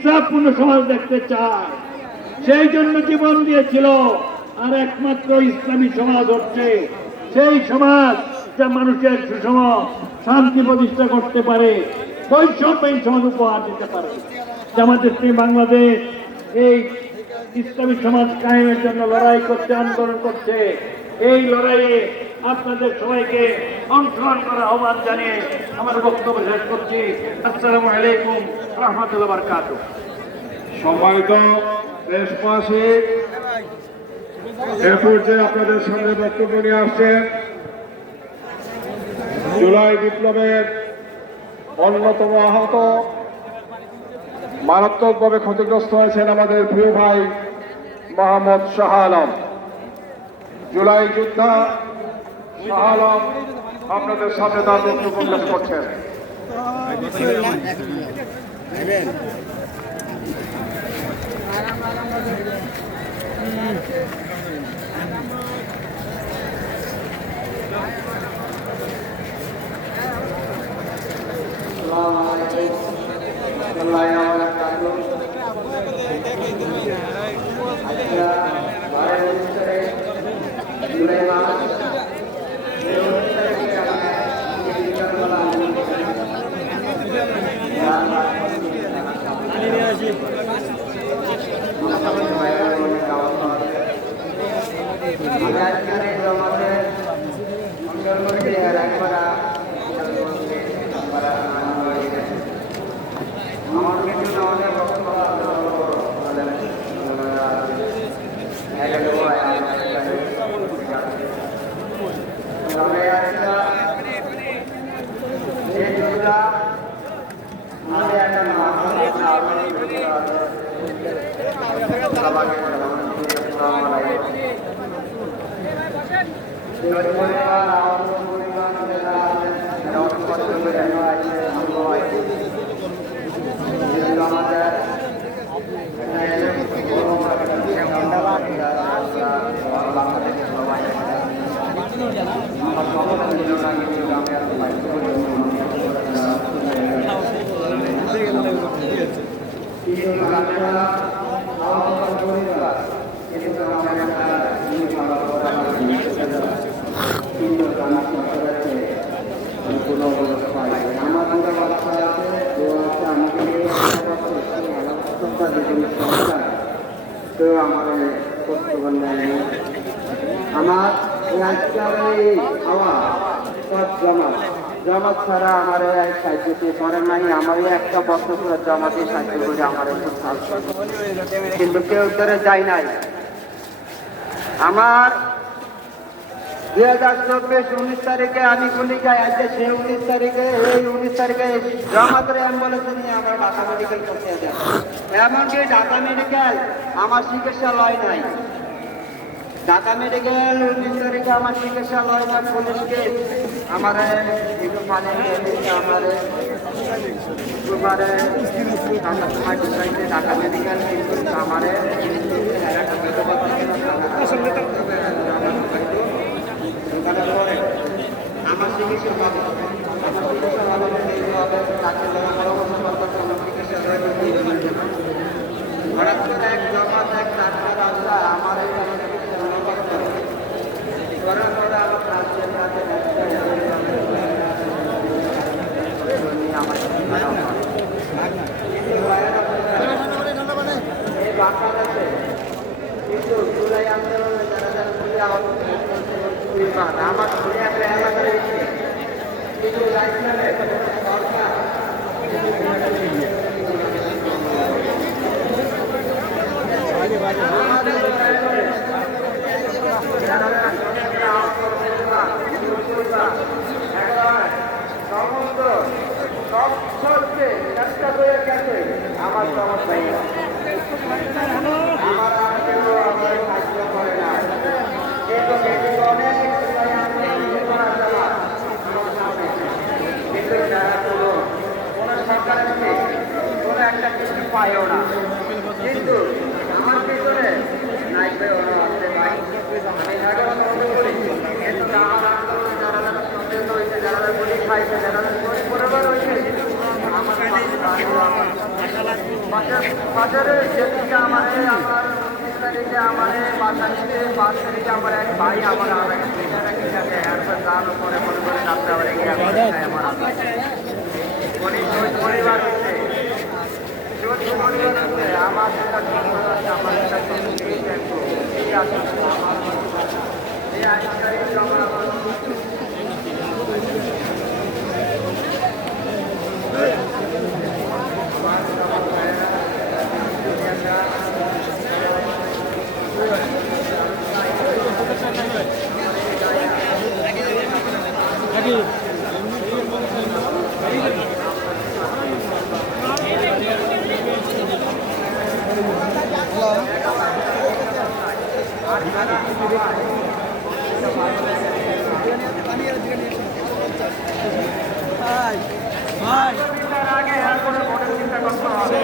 ইনসাফপূর্ণ সমাজ দেখতে চায়, সেই জন্য জীবন দিয়েছিল। আর একমাত্র ইসলামী সমাজ হচ্ছে সেই সমাজ যা মানুষের সুষম শান্তি প্রতিষ্ঠা করতে পারে, বৈষম্যহীন সমাজ উপহার দিতে পারে। জামাত ইসলামী বাংলাদেশ এই ইসলামী সমাজ কায়েমের জন্য লড়াই করছে, আন্দোলন করছে। এই লড়াইয়ে আপনাদের সবাইকে অংশগ্রহণ করার আহ্বান জানিয়ে আমার বক্তব্য শেষ করছি। আসসালামু আলাইকুম রাহমাতুল্লাহি ওয়া বারাকাতুহু। সম্মানিত দেশবাসী, এ পর্যায়ে আপনাদের সামনে বক্তব্য নিয়ে আসছেন জুলাই বিপ্লবের অন্যতম আহত, মারাত্মকভাবে ক্ষতিগ্রস্ত হয়েছেন আমাদের প্রিয় ভাই মোহাম্মদ শাহ আলম। জুলাই যোদ্ধা শাহ আলম আপনাদের সামনে তার বক্তব্য পেশ করছেন। আমার জামাত ছাড়া আমার সাহায্য করেন নাই। আমার একটা বছর জামাতে সাহায্য করে আমার কিন্তু কেউ ধরে যায় নাই। আমার 2024 19 তারিখে আমি গুলি যাই, আজকে সে 19 তারিখে এই 19 তারিখে জামাতের অ্যাম্বুলেন্স নিয়ে আমরা ঢাকা মেডিকেল করতে যাই। এমনকি ঢাকা মেডিকেল আমার চিকিৎসালয় নাই। ঢাকা মেডিকেল 19 তারিখে আমার চিকিৎসালয় না, পুলিশকে আমার একটু পানি আমার ঢাকা মেডিকেল আমার আমার চিকিৎসা পাবো, আমার চিকিৎসা ভালো হবে। তাকে হঠাৎ করে এক জমাত এক ডাক্তার আসা আমার করার পরে আমার রাজ্যের কাছে এই বাংলাদেশে কিন্তু জুলাই আন্দোলনে যারা যারা আমার একটা এলাকা রয়েছে কিন্তু সরকার সমস্ত সব সবকে চেষ্টা করে গেছে আমার সমস্যা আমার আর কেউ আমার সাহায্য করে না। কিন্তু অনেক কিন্তু যারা কোনো সরকারের কোনো একটা কিছু পায়ও না। কিন্তু আমার ভিতরে নাই ওরা আসতে পাই আমি মনে করি কিন্তু আমার আন্দোলনে যারা যারা সচেতন হয়েছে, যারা গুলি খাইছে, যারা পরিবার হয়েছে আমার বাজারে যেদিকে আমাদের আমার 29 তারিখে আমাদের বাসা থেকে 5 তারিখে আমার এক ভাই আমার আর এক ছেলেটাকে যাতে একবার গান করে মনে করে ডাক্তার বাড়ি গিয়ে আমার পরিবার হচ্ছে পরিবার হচ্ছে আমার যেটা আমার একটা এই আছে এই 28 তারিখে আমার আগে আর কোনো ভোটের চিন্তা করতে হবে